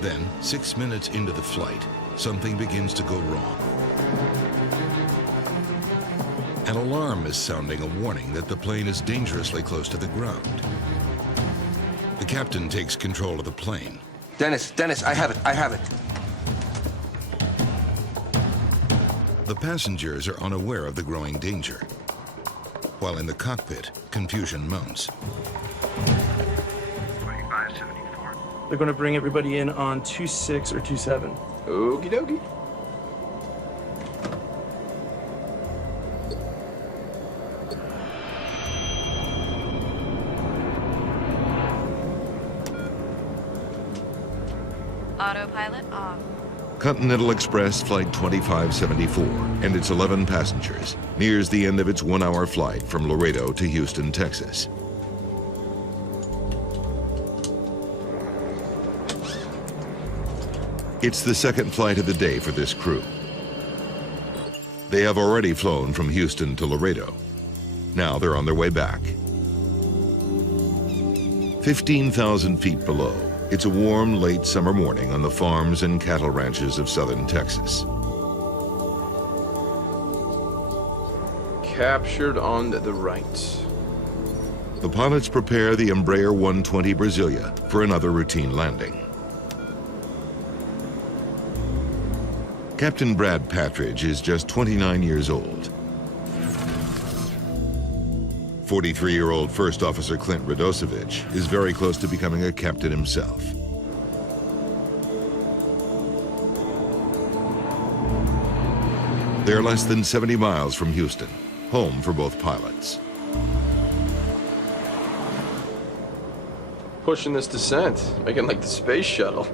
Then, 6 minutes into the flight, something begins to go wrong. An alarm is sounding a warning that the plane is dangerously close to the ground. The captain takes control of the plane. Dennis, I have it. The passengers are unaware of the growing danger. While in the cockpit, confusion mounts. 2574. They're going to bring everybody in on 26 or 27. Okie dokie. Autopilot off. Continental Express Flight 2574 and its 11 passengers nears the end of its 1-hour flight from Laredo to Houston, Texas. It's the second flight of the day for this crew. They have already flown from Houston to Laredo. Now they're on their way back. 15,000 feet below, it's a warm, late summer morning on the farms and cattle ranches of southern Texas. Captured on the right. The pilots prepare the Embraer 120 Brasilia for another routine landing. Captain Brad Patridge is just 29 years old. 43-year-old First Officer Clint Radosevich is very close to becoming a captain himself. They're less than 70 miles from Houston, home for both pilots. Pushing this descent, making like the space shuttle.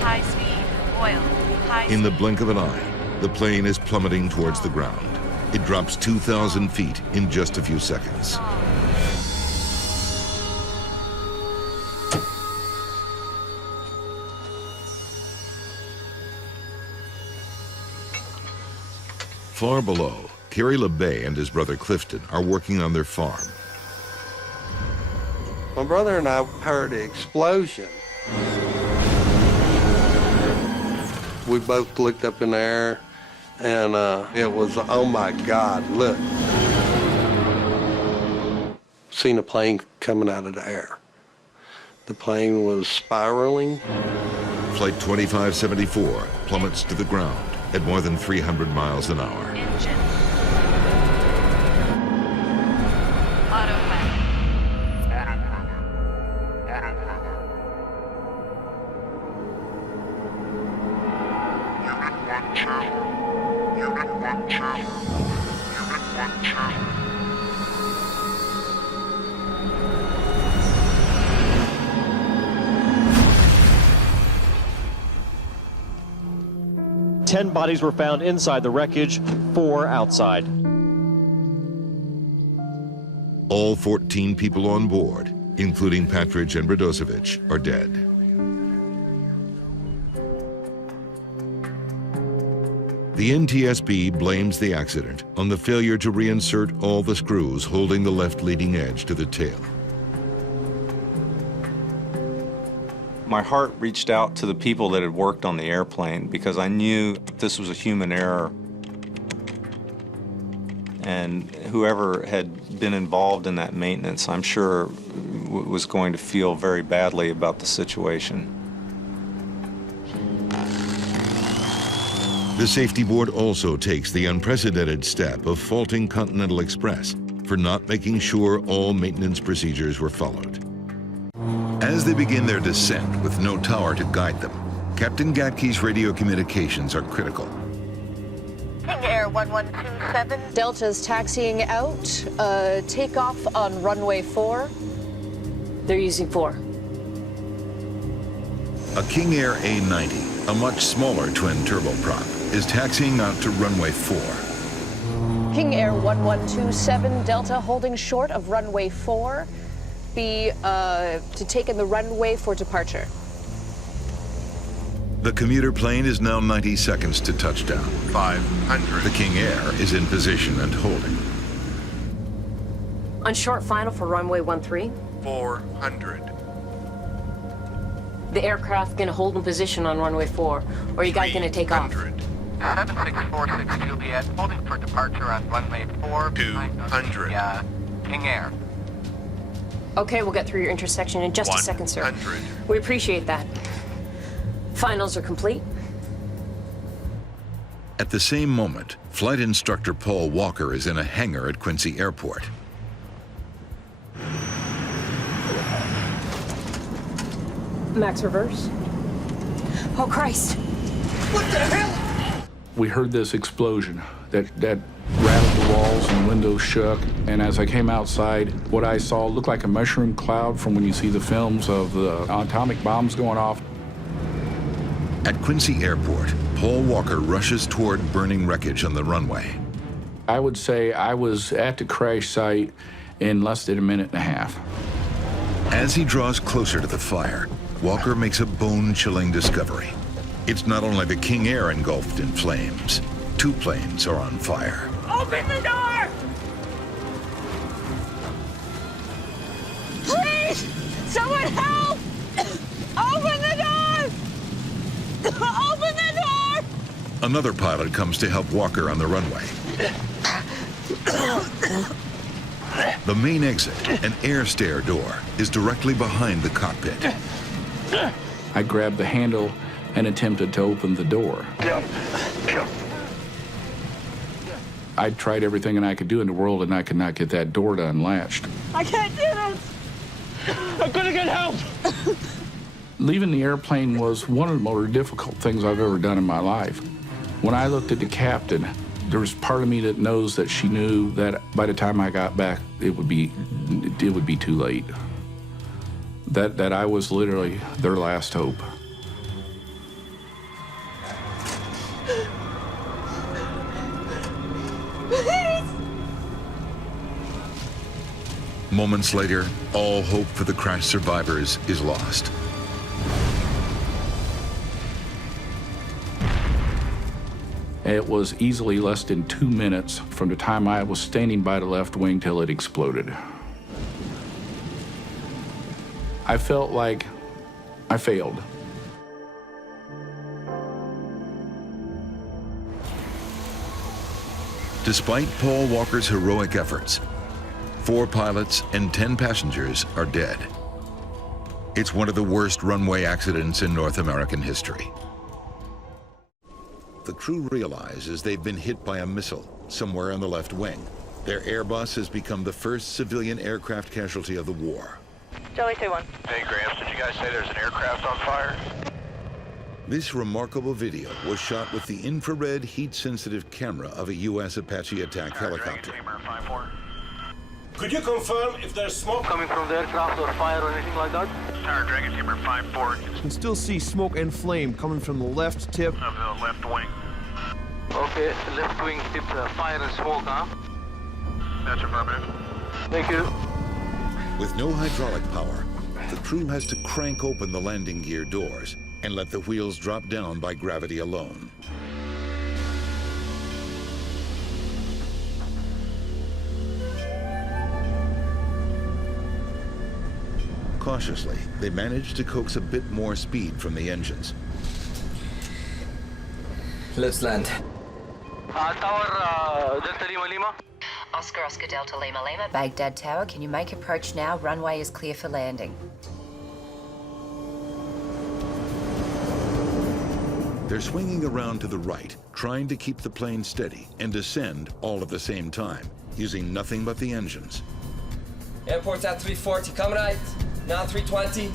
High speed, oil, high In the speed. blink of an eye, the plane is plummeting towards the ground. It drops 2,000 feet in just a few seconds. Far below, Kerry LeBay and his brother Clifton are working on their farm. My brother and I heard the explosion. We both looked up in the air, and it was, oh my God, look. Seen a plane coming out of the air. The plane was spiraling. Flight 2574 plummets to the ground at more than 300 miles an hour. Engine. Autopilot. Unit 1 channel. Unit 1 channel. Ten bodies were found inside the wreckage, 4 outside. All 14 people on board, including Patridge and Radosevich, are dead. The NTSB blames the accident on the failure to reinsert all the screws holding the left leading edge to the tail. My heart reached out to the people that had worked on the airplane because I knew this was a human error. And whoever had been involved in that maintenance, I'm sure, was going to feel very badly about the situation. The safety board also takes the unprecedented step of faulting Continental Express for not making sure all maintenance procedures were followed. As they begin their descent with no tower to guide them, Captain Gatke's radio communications are critical. King Air 1127. Delta's taxiing out. Takeoff on runway 4. They're using 4. A King Air A90, a much smaller twin turboprop, is taxiing out to runway 4. King Air 1127, Delta holding short of runway 4. Be to take in the runway for departure. The commuter plane is now 90 seconds to touchdown. 500. The King Air is in position and holding. On short final for runway 13. 400. The aircraft gonna hold in position on runway 4, or you guys gonna take off? 7646 Juliet, holding for departure on runway 4. 200. King Air. Okay, we'll get through your intersection in just a second, sir. 100. We appreciate that. Finals are complete. At the same moment, flight instructor Paul Walker is in a hangar at Quincy Airport. Max reverse. Oh, Christ. We heard this explosion that rattled the walls and windows shook, and as I came outside, what I saw looked like a mushroom cloud from when you see the films of the atomic bombs going off. At Quincy Airport, Paul Walker rushes toward burning wreckage on the runway. I would say I was at the crash site in less than a minute and a half. As he draws closer to the fire, Walker makes a bone-chilling discovery. It's not only the King Air engulfed in flames. 2 planes are on fire. Open the door! Please! Someone help! Open the door! Open the door! Another pilot comes to help Walker on the runway. The main exit, an air stair door, is directly behind the cockpit. I grabbed the handle and attempted to open the door. I tried everything I could do in the world, and I could not get that door to unlatched. I can't do this! I'm gonna get help! Leaving the airplane was one of the more difficult things I've ever done in my life. When I looked at the captain, there was part of me that knows that she knew that by the time I got back, it would be too late. That I was literally their last hope. Moments later, all hope for the crash survivors is lost. It was easily less than 2 minutes from the time I was standing by the left wing till it exploded. I felt like I failed. Despite Paul Walker's heroic efforts, 4 pilots and 10 passengers are dead. It's one of the worst runway accidents in North American history. The crew realizes they've been hit by a missile somewhere on the left wing. Their Airbus has become the first civilian aircraft casualty of the war. Jelly 2-1. Hey, Gramps, did you guys say there's an aircraft on fire? This remarkable video was shot with the infrared heat-sensitive camera of a U.S. Apache attack helicopter. Could you confirm if there's smoke Coming from the aircraft or fire or anything like that? Tower Dragon Teamer 5-4. You can still see smoke and flame coming from the left tip Of the left wing. Okay, left wing tip fire and smoke, huh? That's affirmative. Thank you. With no hydraulic power, the crew has to crank open the landing gear doors and let the wheels drop down by gravity alone. Cautiously, they manage to coax a bit more speed from the engines. Let's land. Tower Delta Lima Lima. Oscar Oscar Delta Lima Lima. Baghdad Tower, can you make approach now? Runway is clear for landing. They're swinging around to the right, trying to keep the plane steady and descend all at the same time, using nothing but the engines. Airport's at 340, come right. Now 320.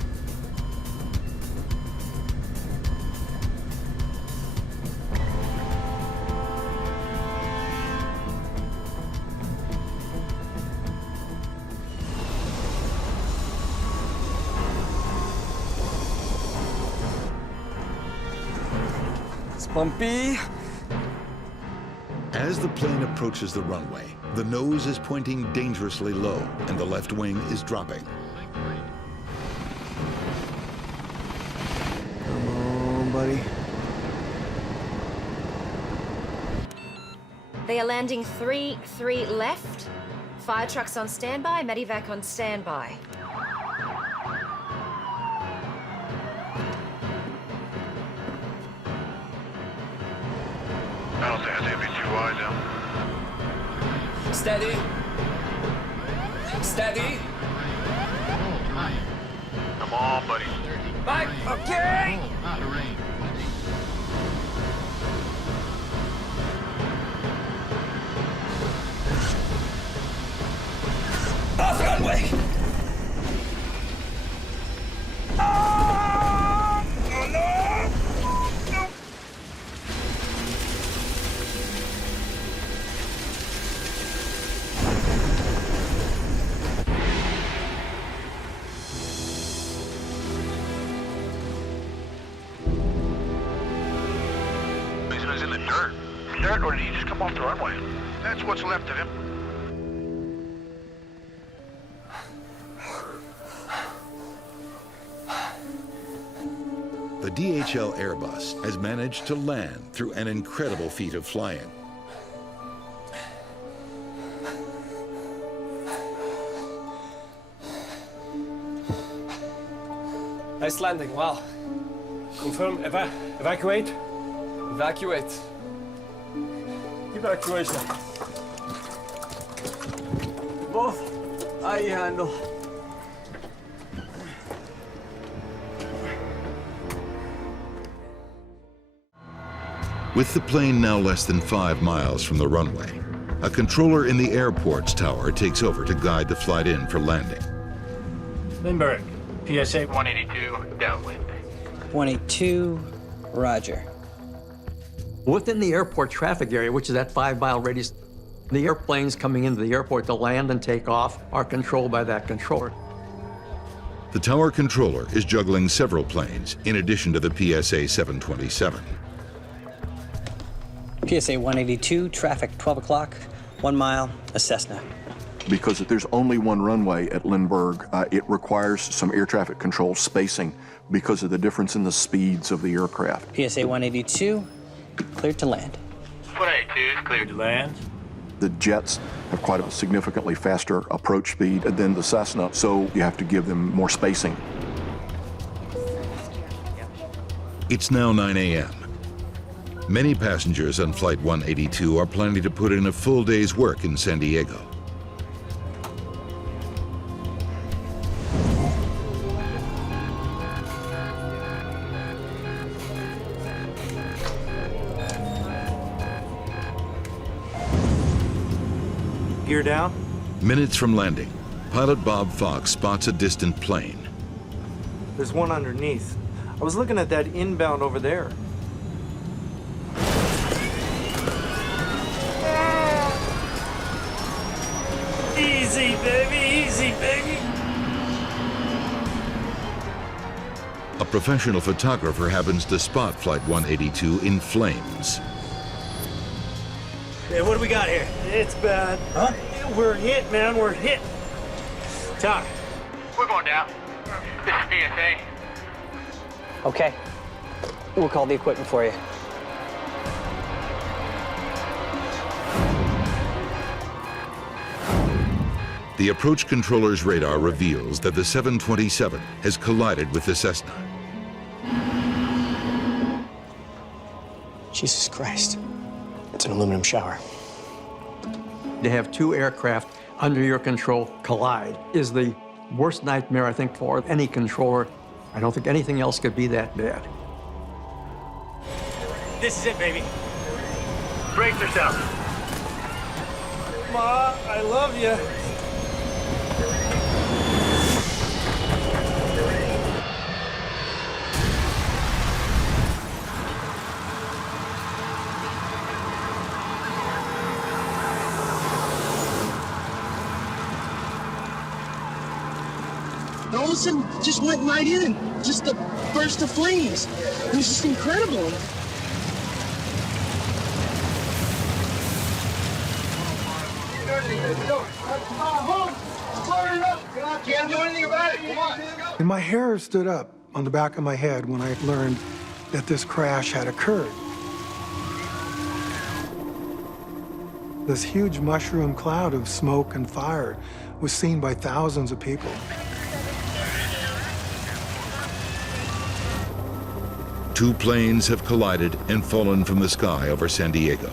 It's bumpy. As the plane approaches the runway, the nose is pointing dangerously low and the left wing is dropping. Come on, buddy. They are landing 3-3 left. Fire trucks on standby, Medivac on standby. Steady. Steady. Come on, buddy. Back. Okay. Off runway. Oh no! No. He's in the dirt. Dirt, or did he just come off the runway? That's what's left of him. The DHL Airbus has managed to land through an incredible feat of flying. Nice landing, wow. Confirm, evacuate? Evacuate. Evacuation. Both. I handle. With the plane now less than 5 miles from the runway, a controller in the airport's tower takes over to guide the flight in for landing. Lindbergh, PSA 182, downwind. 182, roger. Within the airport traffic area, which is that 5-mile radius, the airplanes coming into the airport to land and take off are controlled by that controller. The tower controller is juggling several planes in addition to the PSA 727. PSA 182, traffic 12 o'clock, 1 mile, a Cessna. Because there's only one runway at Lindbergh, it requires some air traffic control spacing because of the difference in the speeds of the aircraft. PSA 182, cleared to land. 182 is cleared to land. The jets have quite a significantly faster approach speed than the Cessna, so you have to give them more spacing. It's now 9 a.m. Many passengers on Flight 182 are planning to put in a full day's work in San Diego. Gear down. Minutes from landing, pilot Bob Fox spots a distant plane. There's one underneath. I was looking at that inbound over there. Easy, baby, easy, baby. A professional photographer happens to spot Flight 182 in flames. Hey, what do we got here? It's bad. Huh? We're hit, man, we're hit. Talk. We're going down. This is PSA. Okay, we'll call the equipment for you. The approach controller's radar reveals that the 727 has collided with the Cessna. Jesus Christ, it's an aluminum shower. To have 2 aircraft under your control collide is the worst nightmare, I think, for any controller. I don't think anything else could be that bad. This is it, baby. Brace yourself. Ma, I love you. And all of a sudden, just went right in. Just a burst of flames. It was just incredible. Can't do anything about it. Come on. And my hair stood up on the back of my head when I learned that this crash had occurred. This huge mushroom cloud of smoke and fire was seen by thousands of people. Two planes have collided and fallen from the sky over San Diego.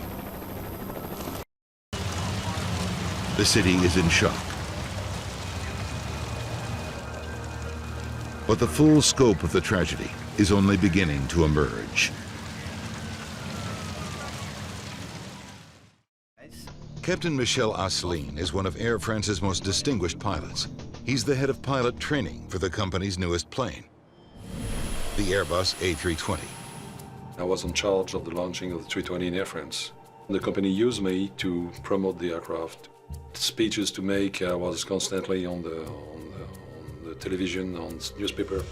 The city is in shock. But the full scope of the tragedy is only beginning to emerge. Captain Michel Assouline is one of Air France's most distinguished pilots. He's the head of pilot training for the company's newest plane, the Airbus A320. I was in charge of the launching of the 320 in Air France. The company used me to promote the aircraft. Speeches to make, I was constantly on the television, on newspaper.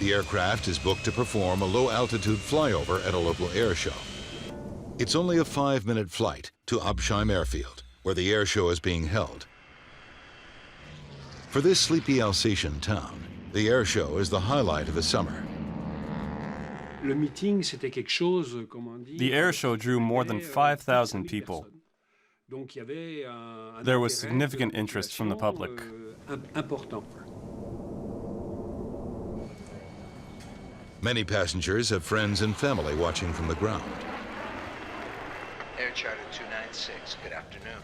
The aircraft is booked to perform a low-altitude flyover at a local air show. It's only a 5-minute flight to Absheim Airfield, where the air show is being held. For this sleepy Alsatian town, the air show is the highlight of the summer. The air show drew more than 5,000 people. There was significant interest from the public. Many passengers have friends and family watching from the ground. Air Charter 296, good afternoon.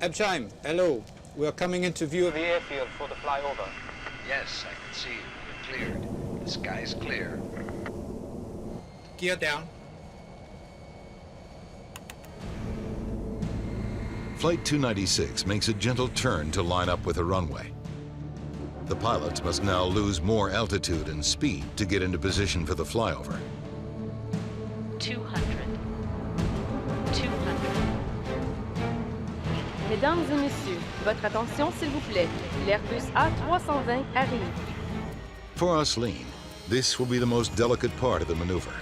Absheim, hello. We are coming into view of the airfield for the flyover. Yes, I can see you. You're cleared. The sky is clear. Gear down. Flight 296 makes a gentle turn to line up with the runway. The pilots must now lose more altitude and speed to get into position for the flyover. 200. 200. Mesdames et messieurs, votre attention s'il vous plaît. L'Airbus A320 arrive. For Assouline, this will be the most delicate part of the maneuver.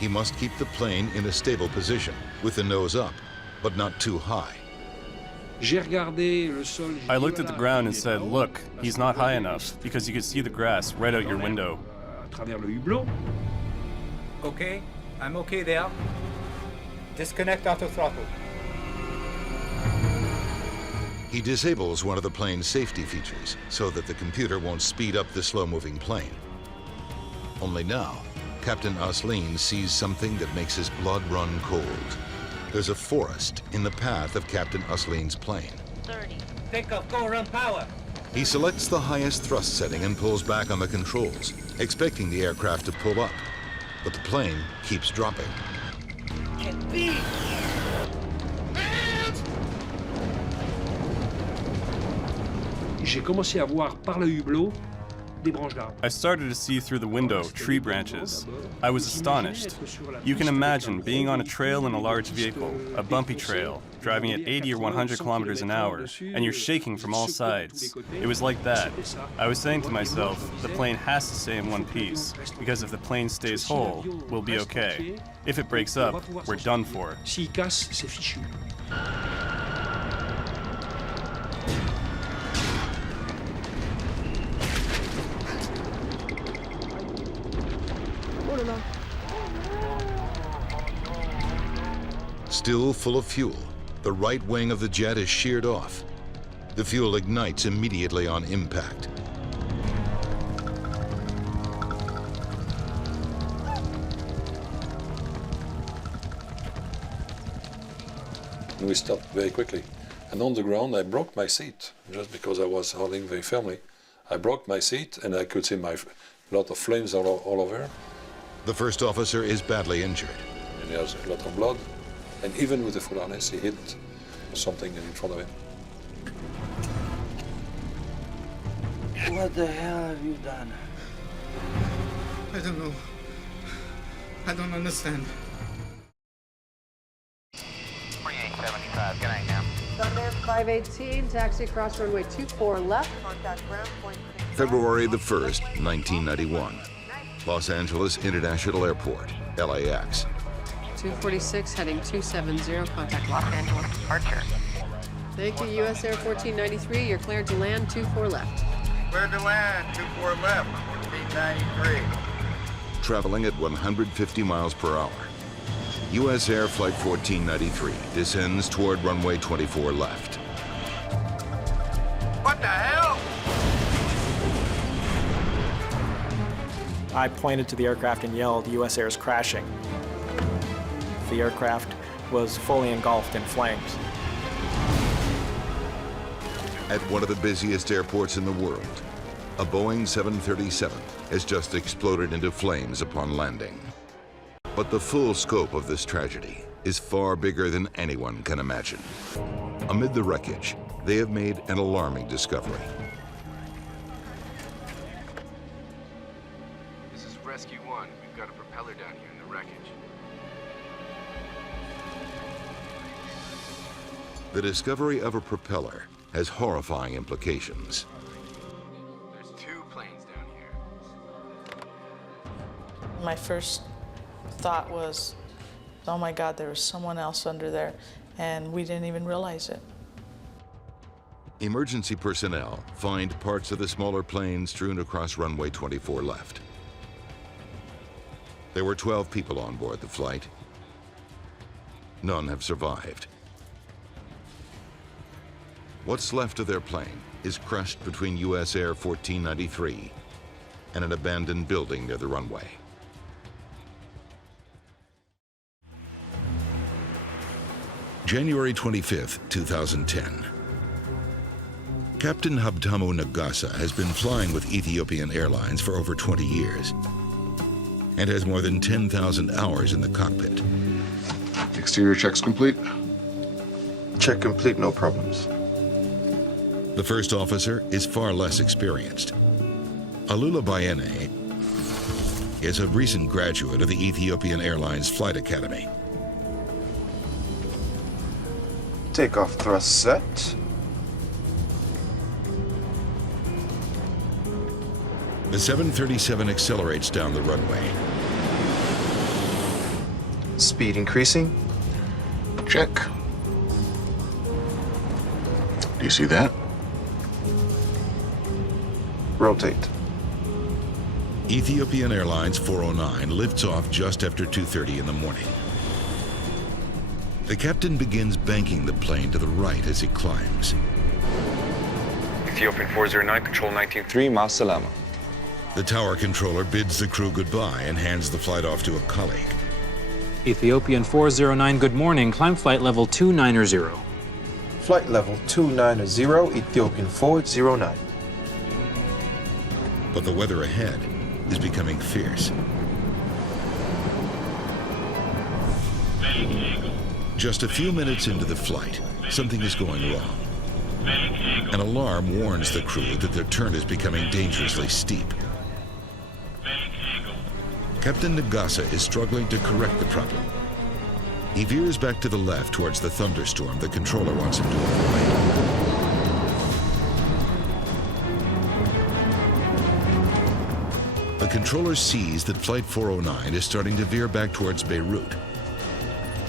He must keep the plane in a stable position, with the nose up, but not too high. I looked at the ground and said, look, he's not high enough, because you could see the grass right out your window. Okay, I'm okay there. Disconnect auto throttle. He disables one of the plane's safety features so that the computer won't speed up the slow-moving plane. Only now, Captain Assouline sees something that makes his blood run cold. There's a forest in the path of Captain Assouline's plane. 30. Take off, go run power. He selects the highest thrust setting and pulls back on the controls, expecting the aircraft to pull up. But the plane keeps dropping. Get me! J'ai commencé à voir par le hublot des branches d'arbres. I started to see through the window tree branches. I was astonished. You can imagine being on a trail in a large vehicle, a bumpy trail, driving at 80 or 100 kilometers an hour, and you're shaking from all sides. It was like that. I was saying to myself, the plane has to stay in one piece, because if the plane stays whole, we'll be okay. If it breaks up, we're done for. S'il casse, c'est fichu. Still full of fuel, the right wing of the jet is sheared off. The fuel ignites immediately on impact. We stopped very quickly. And on the ground, I broke my seat, just because I was holding very firmly. I broke my seat, and I could see a lot of flames all over. The first officer is badly injured. And he has a lot of blood. And even with the full harness, he hit something in front of him. What the hell have you done? I don't know. I don't understand. 3875, good night now. Thunder 518, taxi across runway 24 left. Contact ground point. February the 1st, 1991. Los Angeles International Airport, LAX. 246 heading 270, contact Los Angeles departure. Thank you, US Air 1493. You're cleared to land 24 left. Cleared to land 24 left, 1493. Traveling at 150 miles per hour. U.S. Air Flight 1493 descends toward runway 24 left. What the hell? I pointed to the aircraft and yelled, "U.S. Air is crashing." The aircraft was fully engulfed in flames. At one of the busiest airports in the world, a Boeing 737 has just exploded into flames upon landing. But the full scope of this tragedy is far bigger than anyone can imagine. Amid the wreckage, they have made an alarming discovery. This is Rescue 1. We've got a propeller down here in the wreckage. The discovery of a propeller has horrifying implications. There's 2 planes down here. My first thought was, oh my God, there was someone else under there, and we didn't even realize it. Emergency personnel find parts of the smaller plane strewn across runway 24 left. There were 12 people on board the flight. None have survived. What's left of their plane is crushed between U.S. Air 1493 and an abandoned building near the runway. January 25th, 2010. Captain Habtamu Nagasa has been flying with Ethiopian Airlines for over 20 years and has more than 10,000 hours in the cockpit. Exterior checks complete? Check complete, no problems. The first officer is far less experienced. Alula Bayene is a recent graduate of the Ethiopian Airlines Flight Academy. Takeoff thrust set. The 737 accelerates down the runway. Speed increasing. Check. Do you see that? Rotate. Ethiopian Airlines 409 lifts off just after 2:30 in the morning. The captain begins banking the plane to the right as he climbs. Ethiopian 409, control 19.3, Ma Salama. The tower controller bids the crew goodbye and hands the flight off to a colleague. Ethiopian 409, good morning. Climb flight level 290. Flight level 290, Ethiopian 409. But the weather ahead is becoming fierce. Just a few minutes into the flight, something is going wrong. An alarm warns the crew that their turn is becoming dangerously steep. Captain Nagasa is struggling to correct the problem. He veers back to the left towards the thunderstorm the controller wants him to avoid. The controller sees that Flight 409 is starting to veer back towards Beirut.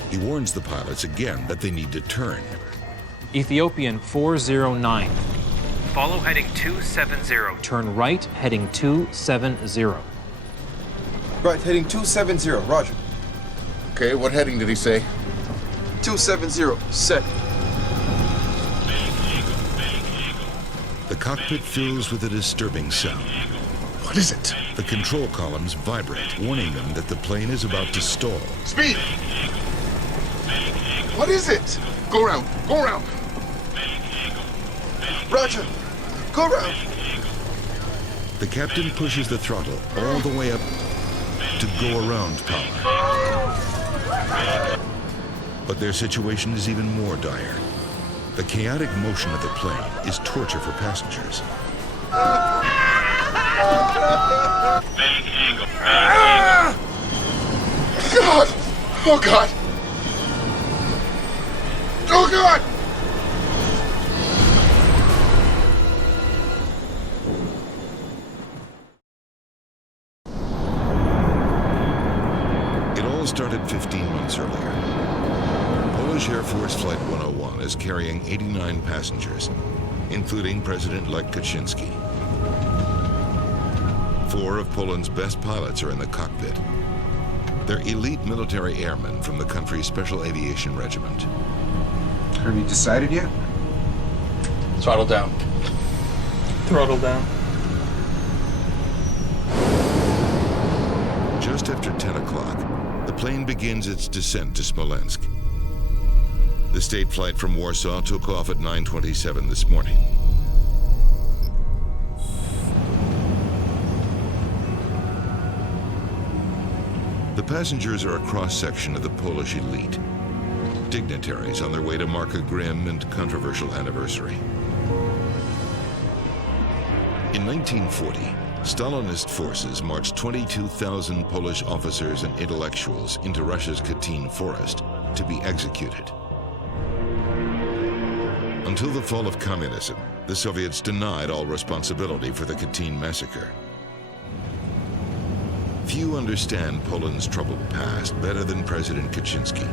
He warns the pilots again that they need to turn. Ethiopian 409. Follow heading 270. Turn right, heading 270. Right, heading 270, roger. Okay, what heading did he say? 270, set. The cockpit fills with a disturbing sound. What is it? The control columns vibrate, warning them that the plane is about to stall. Speed! What is it? Go around, go around. Roger, go around. The captain pushes the throttle all the way up to go around power. But their situation is even more dire. The chaotic motion of the plane is torture for passengers. God! Oh, God! Oh, God! It all started 15 months earlier. Polish Air Force Flight 101 is carrying 89 passengers, including President Lech Kaczynski. 4 of Poland's best pilots are in the cockpit. They're elite military airmen from the country's Special Aviation Regiment. Have you decided yet? Throttle down. Throttle down. Just after 10 o'clock, the plane begins its descent to Smolensk. The state flight from Warsaw took off at 9:27 this morning. The passengers are a cross-section of the Polish elite, dignitaries on their way to mark a grim and controversial anniversary. In 1940, Stalinist forces marched 22,000 Polish officers and intellectuals into Russia's Katyn forest to be executed. Until the fall of communism, the Soviets denied all responsibility for the Katyn massacre. Few understand Poland's troubled past better than President Kaczynski.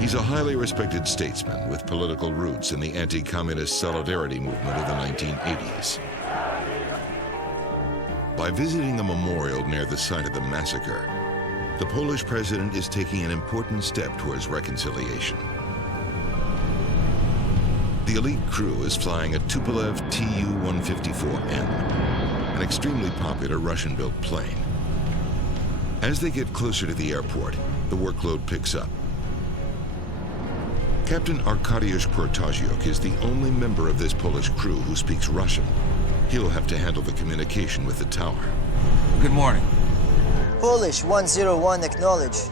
He's a highly respected statesman with political roots in the anti-communist solidarity movement of the 1980s. By visiting the memorial near the site of the massacre, the Polish president is taking an important step towards reconciliation. The elite crew is flying a Tupolev Tu-154M, an extremely popular Russian-built plane. As they get closer to the airport, the workload picks up. Captain Arkadiusz Protaziuk is the only member of this Polish crew who speaks Russian. He'll have to handle the communication with the tower. Good morning. Polish 101 acknowledge.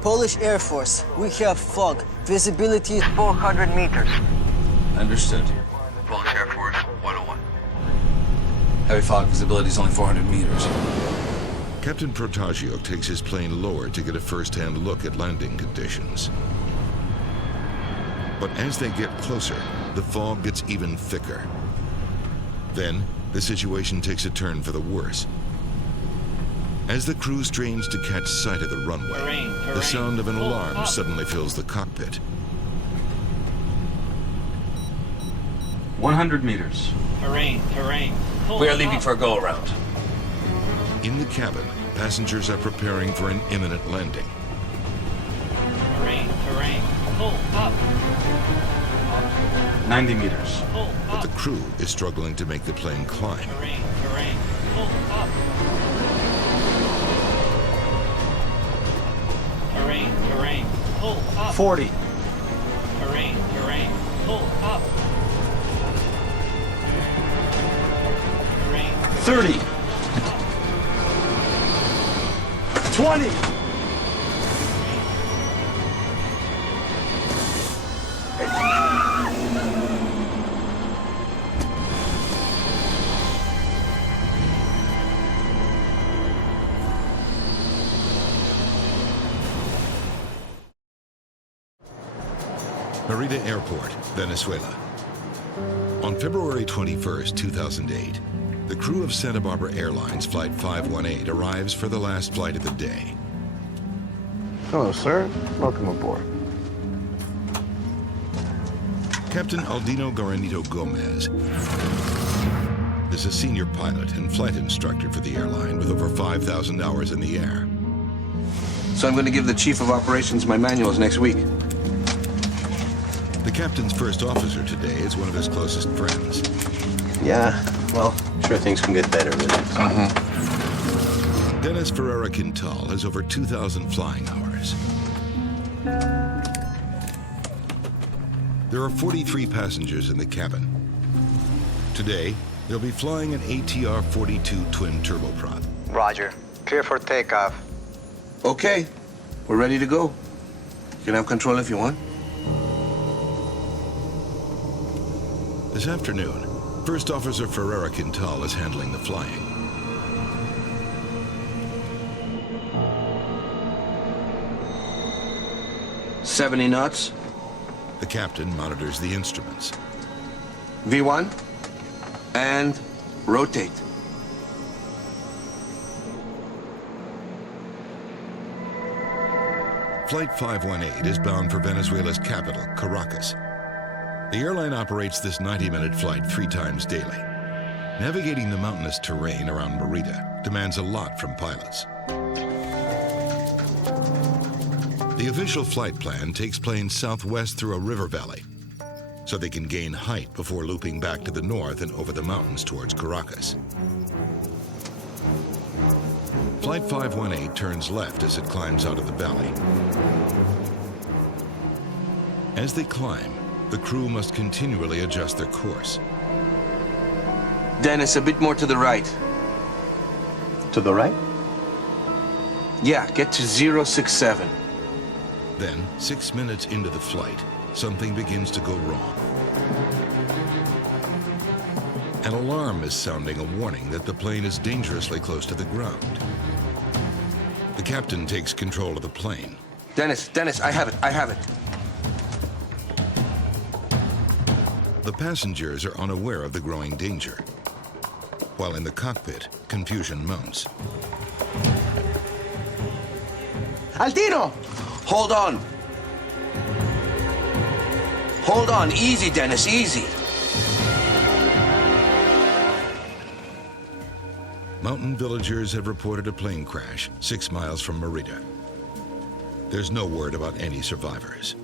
Polish Air Force, we have fog. Visibility is 400 meters. Understood. Polish Air Force 101. Heavy fog, visibility is only 400 meters. Captain Protaziuk takes his plane lower to get a first-hand look at landing conditions. But as they get closer, the fog gets even thicker. Then, the situation takes a turn for the worse. As the crew strains to catch sight of the runway, the sound of an alarm suddenly fills the cockpit. 100 meters. Terrain. We are leaving for a go-around. In the cabin, passengers are preparing for an imminent landing. Terrain. Pull up. 90 meters. But the crew is struggling to make the plane climb. Terrain. Pull up. Terrain. Pull up. 40. Terrain. Pull up. Terrain. 30. 20. Merida Airport, Venezuela. On February 21st, 2008, the crew of Santa Barbara Airlines Flight 518 arrives for the last flight of the day. Hello, sir. Welcome aboard. Captain Aldino Garanito Gomez is a senior pilot and flight instructor for the airline with over 5,000 hours in the air. So I'm going to give the Chief of Operations my manuals next week. The captain's first officer today is one of his closest friends. Yeah, well, sure things can get better with it. Dennis Ferreira Quintal has over 2,000 flying hours. There are 43 passengers in the cabin. Today, they'll be flying an ATR-42 twin turboprop. Roger. Clear for takeoff. Okay, we're ready to go. You can have control if you want. This afternoon, First Officer Ferreira Quintal is handling the flying. $70 knots. The captain monitors the instruments. V1. And rotate. Flight 518 is bound for Venezuela's capital, Caracas. The airline operates this 90-minute flight 3 times daily. Navigating the mountainous terrain around Merida demands a lot from pilots. The official flight plan takes planes southwest through a river valley, so they can gain height before looping back to the north and over the mountains towards Caracas. Flight 518 turns left as it climbs out of the valley. As they climb, the crew must continually adjust their course. Dennis, a bit more to the right. To the right? Yeah, get to 067. Then, 6 minutes into the flight, something begins to go wrong. An alarm is sounding a warning that the plane is dangerously close to the ground. The captain takes control of the plane. Dennis, I have it. The passengers are unaware of the growing danger. While in the cockpit, confusion mounts. Altino! Hold on. Hold on. Easy, Dennis, easy. Mountain villagers have reported a plane crash 6 miles from Merida. There's no word about any survivors.